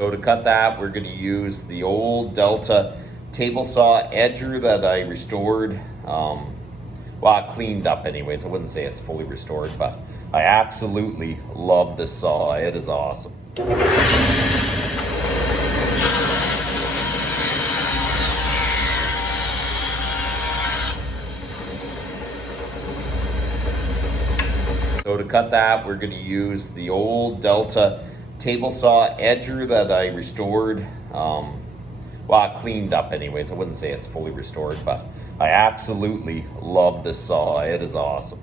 So to cut that, we're going to use the old Delta table saw edger that I restored. Well, I cleaned up anyways. I wouldn't say it's fully restored, but I absolutely love this saw. It is awesome. So to cut that, we're going to use the old Delta table saw edger that I restored. Well, I cleaned up anyways. I wouldn't say it's fully restored, but I absolutely love this saw. It is awesome.